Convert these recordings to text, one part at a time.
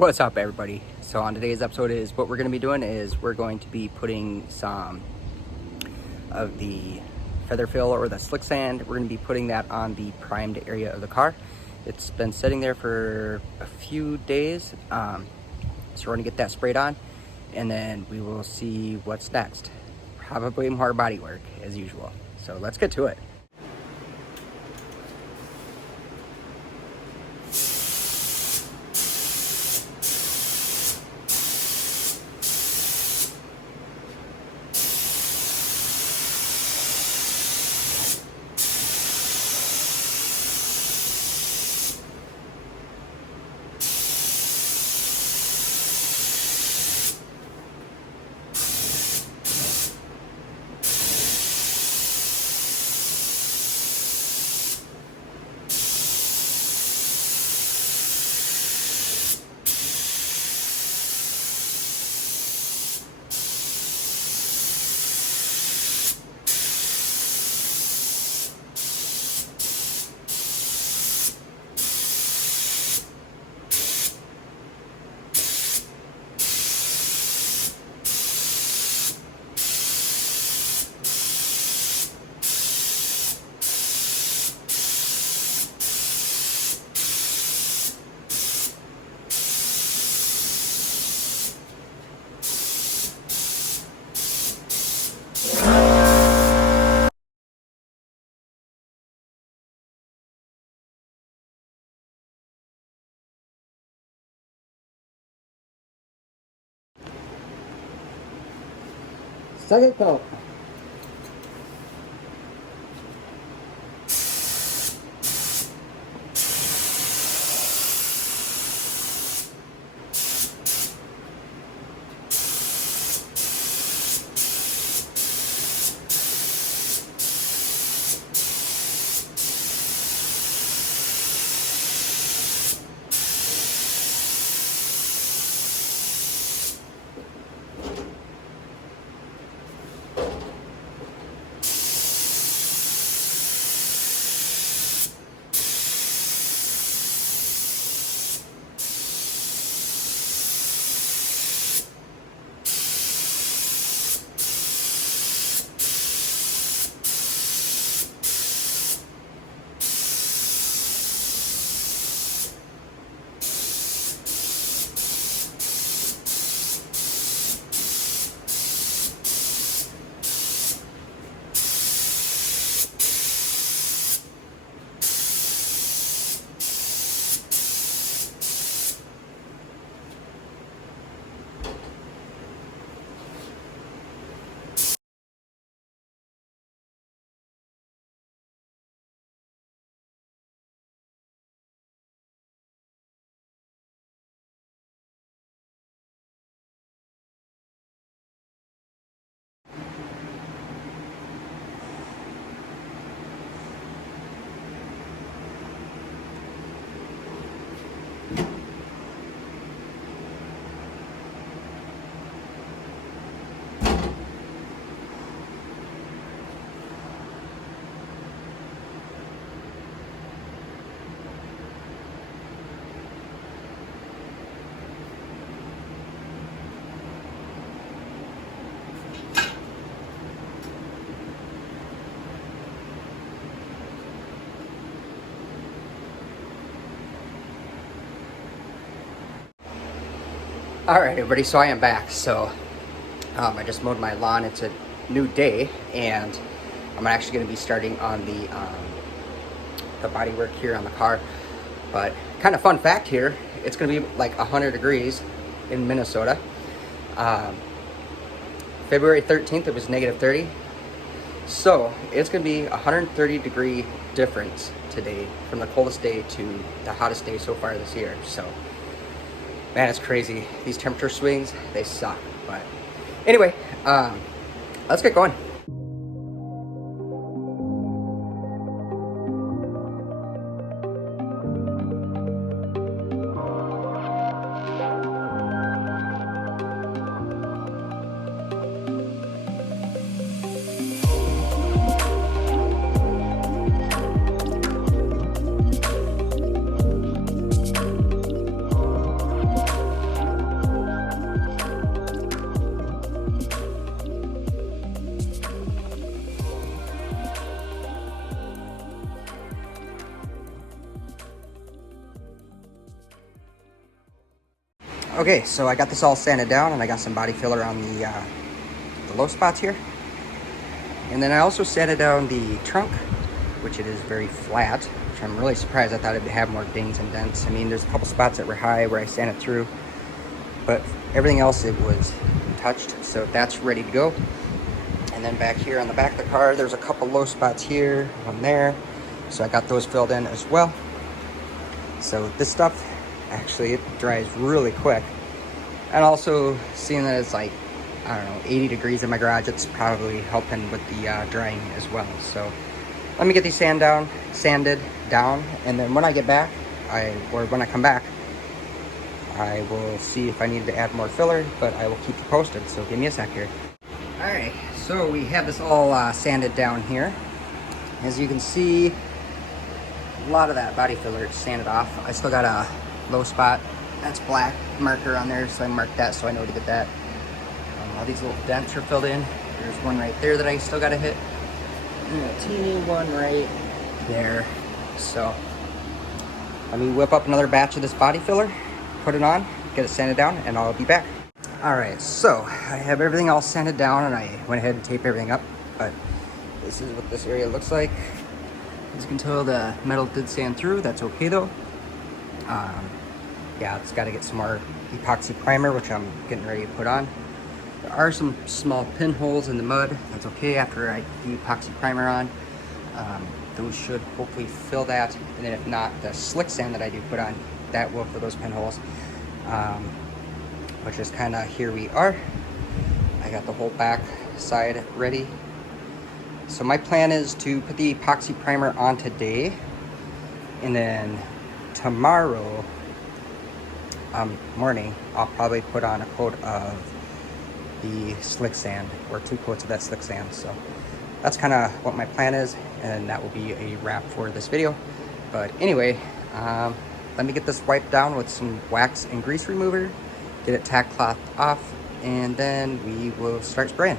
What's up, everybody? So on today's episode is what we're going to be doing is we're going to be putting some of the feather fill or the slick sand. We're going to be putting that on the primed area of the car. It's been sitting there for a few days, so we're going to get that sprayed on, and then we will see what's next. Probably more body work as usual. So let's get to it. Second coat. Alright, everybody, so I am back. So I just mowed my lawn. It's a new day, and I'm actually going to be starting on the body work here on the car. But kind of fun fact here, it's going to be like 100 degrees in Minnesota. February 13th, it was negative 30. So it's going to be a 130 degree difference today from the coldest day to the hottest day so far this year. So man, it's crazy. These temperature swings, they suck. But anyway, let's get going. Okay, so I got this all sanded down, and I got some body filler on the low spots here. And then I also sanded down the trunk, which it is very flat, which I'm really surprised. I thought it'd have more dings and dents. I mean, there's a couple spots that were high where I sanded through, but everything else it was touched, so that's ready to go. And then back here on the back of the car, there's a couple low spots here, one there, so I got those filled in as well. So this stuff, actually, it dries really quick. And also, seeing that it's like, I don't know, 80 degrees in my garage, it's probably helping with the drying as well. So let me get these sanded down, and then when I get back, when I come back, I will see if I need to add more filler, but I will keep you posted, so give me a sec here. All right, so we have this all sanded down here. As you can see, a lot of that body filler is sanded off. I still got a low spot. That's black marker on there, so I marked that so I know to get that. All these little dents are filled in. There's one right there that I still gotta hit. And a teeny one right there. So let me whip up another batch of this body filler, put it on, get it sanded down, and I'll be back. All right, so I have everything all sanded down, and I went ahead and taped everything up, but this is what this area looks like. As you can tell, the metal did sand through. That's okay though. Yeah, it's got to get some more epoxy primer, which I'm getting ready to put on. There are some small pinholes in the mud. That's okay after I do epoxy primer on. Those should hopefully fill that, and then if not, the slick sand that I do put on, that will fill those pinholes. Which is kind of, here we are. I got the whole back side ready. So my plan is to put the epoxy primer on today, and then tomorrow morning I'll probably put on a coat of the slick sand, or 2 coats of that slick sand. So that's kind of what my plan is, and that will be a wrap for this video. But anyway, let me get this wiped down with some wax and grease remover, get it tack cloth off, and then we will start spraying.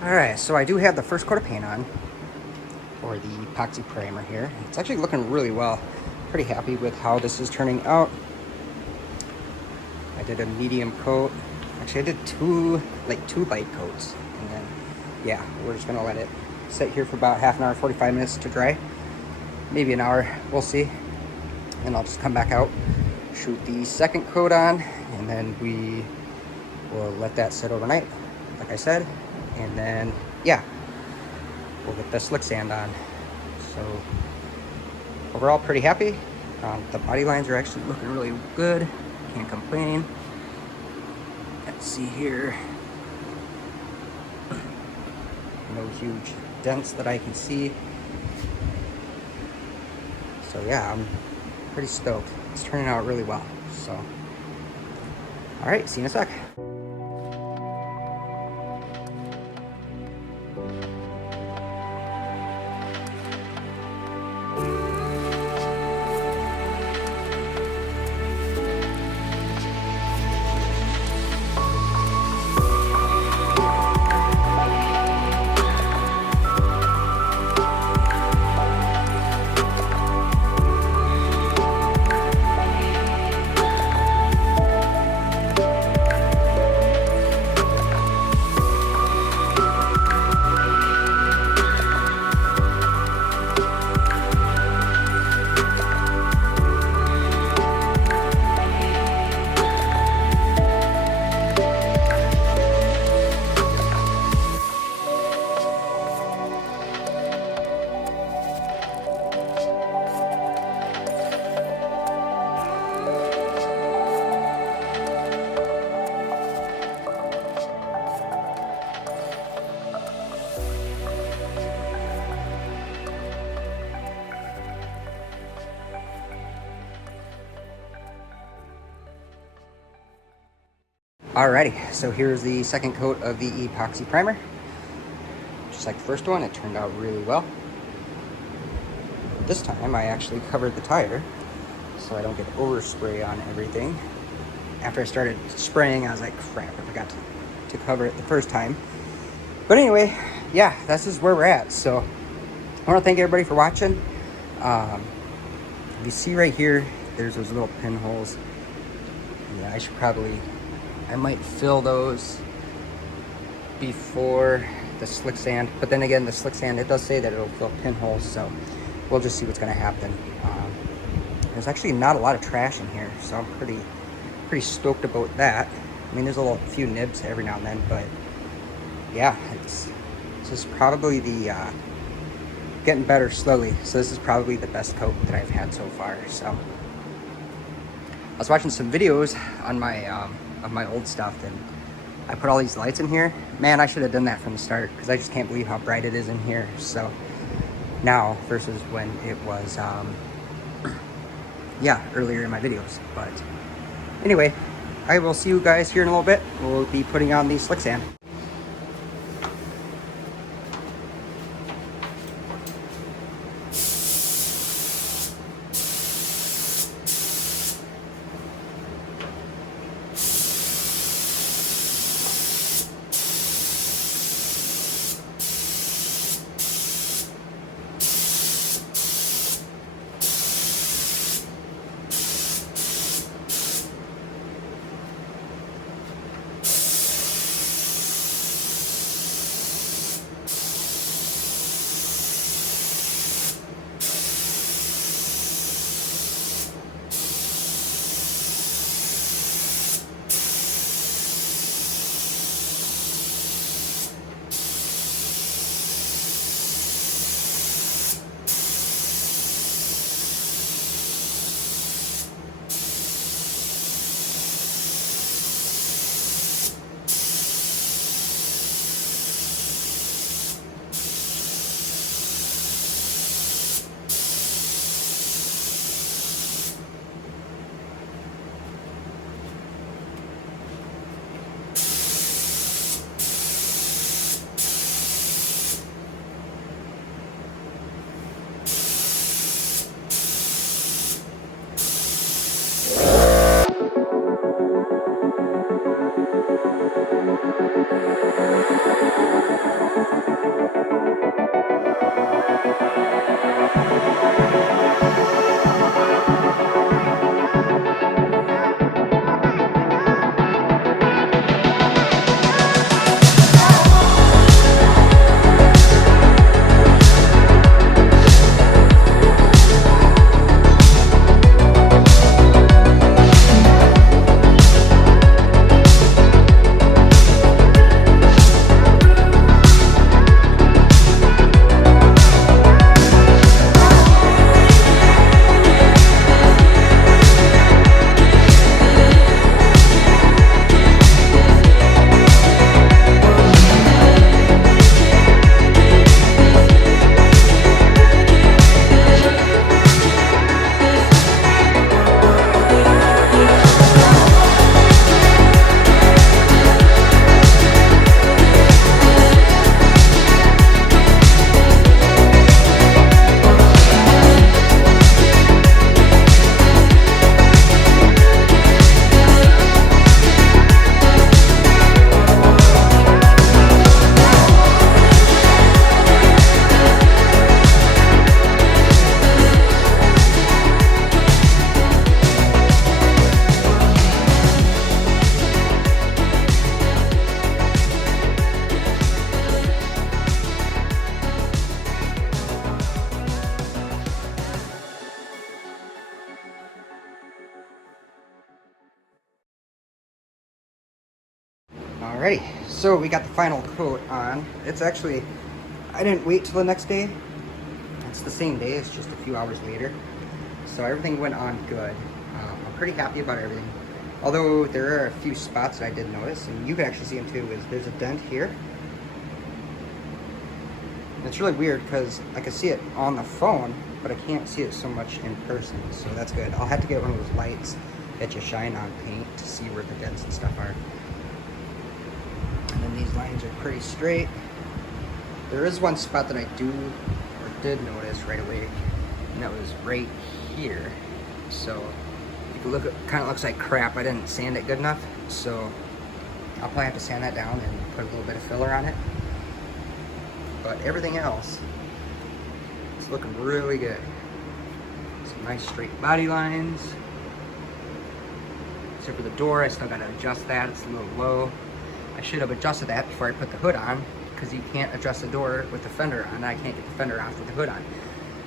Alright, so I do have the first coat of paint on, or the epoxy primer here. It's actually looking really well. Pretty happy with how this is turning out. I did a medium coat. Actually, I did two light coats. And then, yeah, we're just gonna let it sit here for about half an hour, 45 minutes to dry. Maybe an hour, we'll see. And I'll just come back out, shoot the second coat on, and then we will let that sit overnight, like I said. And then, yeah, we'll get the slick sand on. So overall, pretty happy. The body lines are actually looking really good. Can't complain. Let's see here. No huge dents that I can see. So yeah, I'm pretty stoked. It's turning out really well. So, all right, see you in a sec. Alrighty, so here's the second coat of the epoxy primer. Just like the first one, it turned out really well. This time I actually covered the tire so I don't get overspray on everything. After I started spraying, I was like, crap, I forgot to cover it the first time. But anyway, yeah, this is where we're at. So I want to thank everybody for watching. You see right here, there's those little pinholes. Yeah, I might fill those before the slick sand. But then again, the slick sand, it does say that it'll fill pinholes, so we'll just see what's going to happen. There's actually not a lot of trash in here, so I'm pretty stoked about that. I mean, there's a few nibs every now and then, but yeah, this is probably the getting better slowly. So this is probably the best coat that I've had so far. So I was watching some videos on my of my old stuff, and I put all these lights in here. Man, I should have done that from the start, because I just can't believe how bright it is in here. So now versus when it was yeah, earlier in my videos. But anyway, I will see you guys here in a little bit. We'll be putting on the slick sand. Alrighty, so we got the final coat on. It's actually, I didn't wait till the next day. It's the same day, it's just a few hours later. So everything went on good. I'm pretty happy about everything. Although there are a few spots that I did notice, and you can actually see them too, is there's a dent here. And it's really weird because I can see it on the phone, but I can't see it so much in person, so that's good. I'll have to get one of those lights that you shine on paint to see where the dents and stuff are. And then these lines are pretty straight. There is one spot that I did notice right away, and that was right here. So if you look, it kind of looks like crap. I didn't sand it good enough, so I'll probably have to sand that down and put a little bit of filler on it. But everything else is looking really good. Some nice straight body lines. Except for the door, I still gotta adjust that. It's a little low. I should have adjusted that before I put the hood on, because you can't adjust the door with the fender on. I can't get the fender off with the hood on.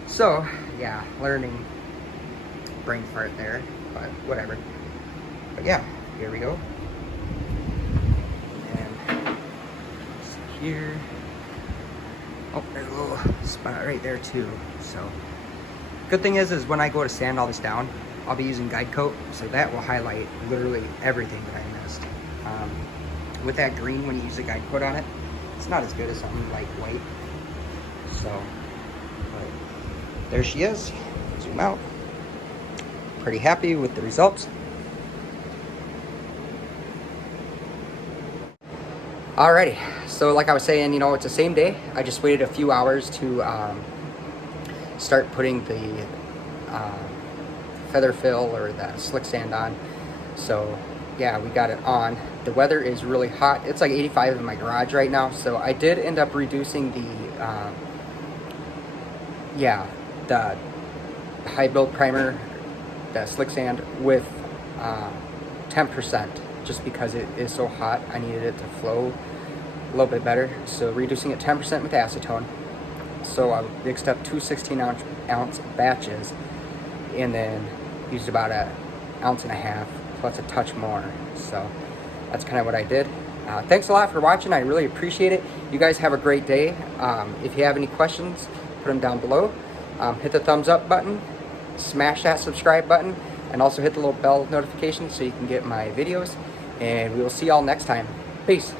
So yeah, learning brain fart there, but whatever. But yeah, here we go. And here, oh, there's a little spot right there too. So good thing is when I go to sand all this down, I'll be using guide coat, so that will highlight literally everything that I missed. With that green, when you use a guide coat on it, it's not as good as something like white. So, but there she is. Zoom out. Pretty happy with the results. Alrighty, so like I was saying, you know, it's the same day. I just waited a few hours to start putting the feather fill or the slick sand on. So yeah, we got it on. The weather is really hot. It's like 85 in my garage right now, so I did end up reducing the the high build primer, the slick sand, with 10%, just because it is so hot. I needed it to flow a little bit better, so reducing it 10% with acetone. So I mixed up two 16-ounce batches, and then used about an ounce and a half plus a touch more. So that's kind of what I did. Thanks a lot for watching. I really appreciate it. You guys have a great day. If you have any questions, put them down below. Hit the thumbs up button, smash that subscribe button, and also hit the little bell notification so you can get my videos. And we will see y'all next time. Peace.